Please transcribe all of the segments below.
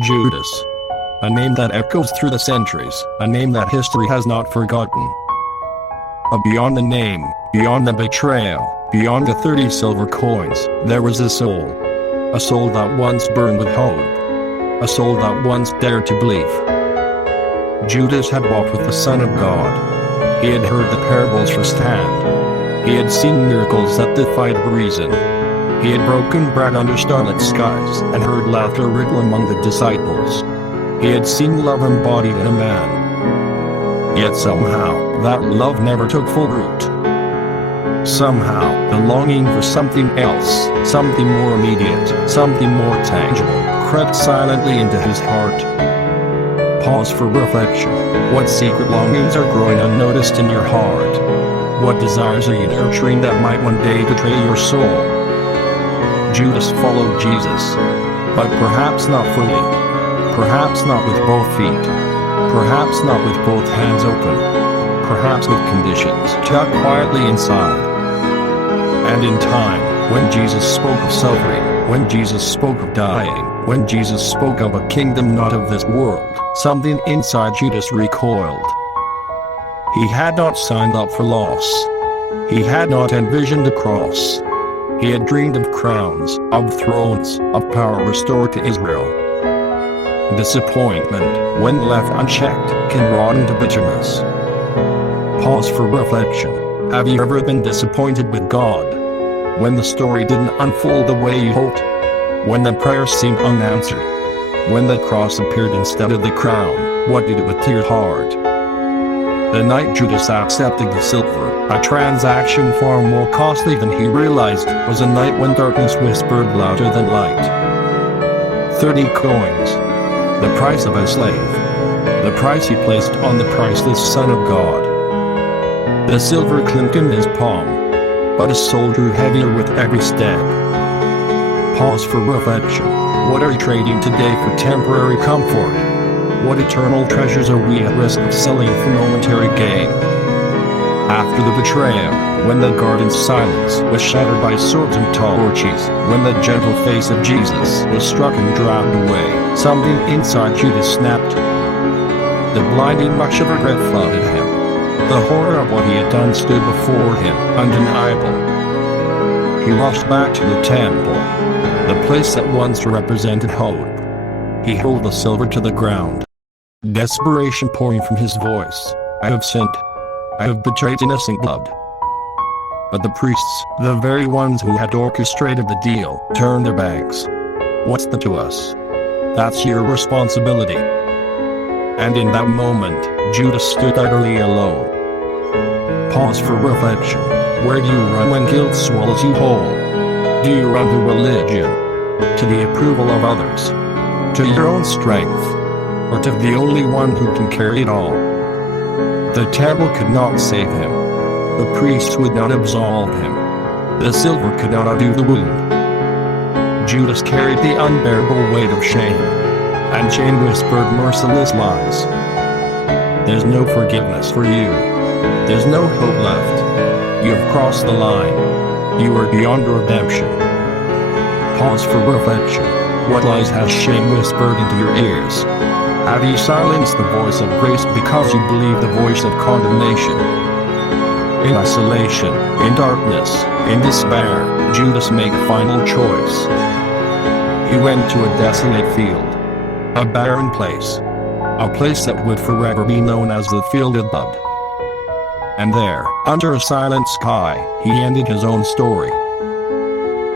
Judas. A name that echoes through the centuries, a name that history has not forgotten. But beyond the name, beyond the betrayal, beyond the 30 silver coins, there was a soul. A soul that once burned with hope. A soul that once dared to believe. Judas had walked with the Son of God. He had heard the parables firsthand. He had seen miracles that defied reason. He had broken bread under starlit skies and heard laughter ripple among the disciples. He had seen love embodied in a man. Yet somehow, that love never took full root. Somehow, the longing for something else, something more immediate, something more tangible, crept silently into his heart. Pause for reflection. What secret longings are growing unnoticed in your heart? What desires are you nurturing that might one day betray your soul? Judas followed Jesus, but perhaps not fully. Perhaps not with both feet. Perhaps not with both hands open. Perhaps with conditions tucked quietly inside. And in time, when Jesus spoke of suffering, when Jesus spoke of dying, when Jesus spoke of a kingdom not of this world, something inside Judas recoiled. He had not signed up for loss. He had not envisioned a cross. He had dreamed of crowns, of thrones, of power restored to Israel. Disappointment, when left unchecked, can rot into bitterness. Pause for reflection. Have you ever been disappointed with God? When the story didn't unfold the way you hoped? When the prayers seemed unanswered? When the cross appeared instead of the crown, what did it with your heart? The night Judas accepted the silver, a transaction far more costly than he realized, was a night when darkness whispered louder than light. 30 coins. The price of a slave. The price he placed on the priceless Son of God. The silver clinked in his palm, but his soul grew heavier with every step. Pause for reflection. What are you trading today for temporary comfort? What eternal treasures are we at risk of selling for momentary gain? After the betrayal, when the garden's silence was shattered by swords and torches, when the gentle face of Jesus was struck and dragged away, something inside Judas snapped. The blinding rush of regret flooded him. The horror of what he had done stood before him, undeniable. He rushed back to the temple, the place that once represented hope. He hurled the silver to the ground. Desperation pouring from his voice. I have sinned. I have betrayed innocent blood. But the priests, the very ones who had orchestrated the deal, turned their backs. What's that to us? That's your responsibility. And in that moment, Judas stood utterly alone. Pause for reflection. Where do you run when guilt swallows you whole? Do you run to religion? To the approval of others? To your own strength? Or to the only one who can carry it all? The temple could not save him. The priests would not absolve him. The silver could not undo the wound. Judas carried the unbearable weight of shame, and shame whispered merciless lies. There's no forgiveness for you. There's no hope left. You have crossed the line. You are beyond redemption. Pause for reflection. What lies has shame whispered into your ears? Have you silenced the voice of grace because you believe the voice of condemnation? In isolation, in darkness, in despair, Judas made a final choice. He went to a desolate field, a barren place, a place that would forever be known as the field of blood. And there, under a silent sky, he ended his own story.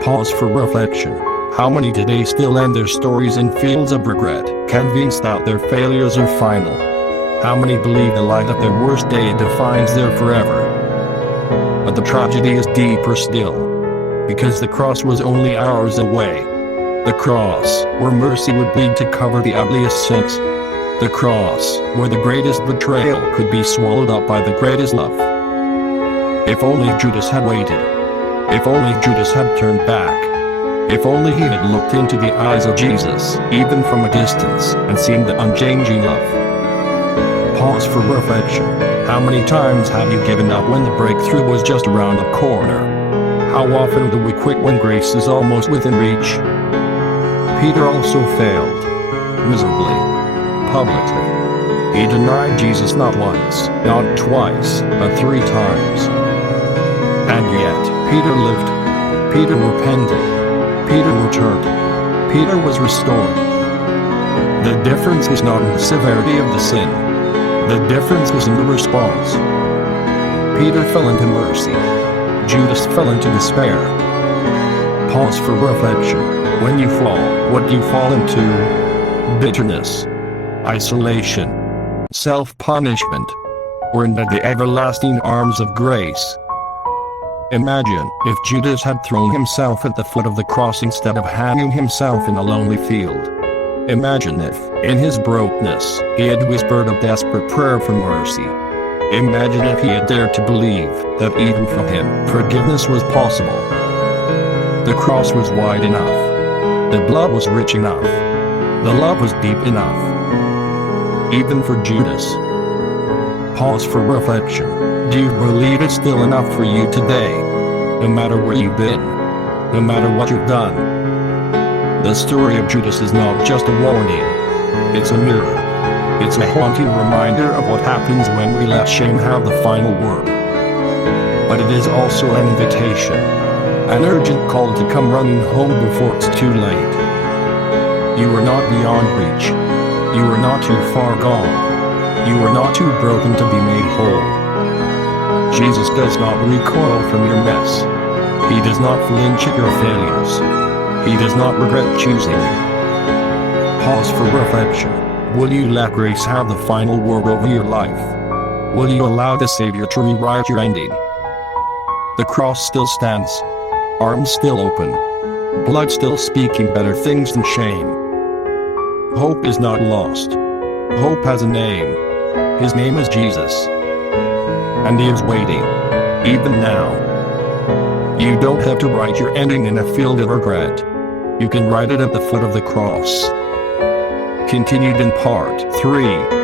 Pause for reflection. How many today still end their stories in fields of regret, convinced that their failures are final? How many believe the light of their worst day defines their forever? But the tragedy is deeper still, because the cross was only hours away. The cross, where mercy would bleed to cover the ugliest sins. The cross, where the greatest betrayal could be swallowed up by the greatest love. If only Judas had waited. If only Judas had turned back. If only he had looked into the eyes of Jesus, even from a distance, and seen the unchanging love. Pause for reflection. How many times have you given up when the breakthrough was just around the corner? How often do we quit when grace is almost within reach? Peter also failed. miserably, publicly. He denied Jesus not once, not twice, but 3 times. And yet, Peter lived. Peter repented. Peter returned. Peter was restored. The difference was not in the severity of the sin. The difference was in the response. Peter fell into mercy. Judas fell into despair. Pause for reflection. When you fall, what do you fall into? Bitterness, isolation, self-punishment, or into the everlasting arms of grace. Imagine if Judas had thrown himself at the foot of the cross instead of hanging himself in a lonely field. Imagine if, in his brokenness, he had whispered a desperate prayer for mercy. Imagine if he had dared to believe that even for him, forgiveness was possible. The cross was wide enough. The blood was rich enough. The love was deep enough. Even for Judas. Pause for reflection. Do you believe it's still enough for you today? No matter where you've been. No matter what you've done. The story of Judas is not just a warning. It's a mirror. It's a haunting reminder of what happens when we let shame have the final word. But it is also an invitation. An urgent call to come running home before it's too late. You are not beyond reach. You are not too far gone. You are not too broken to be made whole. Jesus does not recoil from your mess. He does not flinch at your failures. He does not regret choosing you. Pause for reflection. Will you let grace have the final word over your life? Will you allow the Savior to rewrite your ending? The cross still stands. Arms still open. Blood still speaking better things than shame. Hope is not lost. Hope has a name. His name is Jesus. And he is waiting. Even now. You don't have to write your ending in a field of regret. You can write it at the foot of the cross. Continued in Part 3.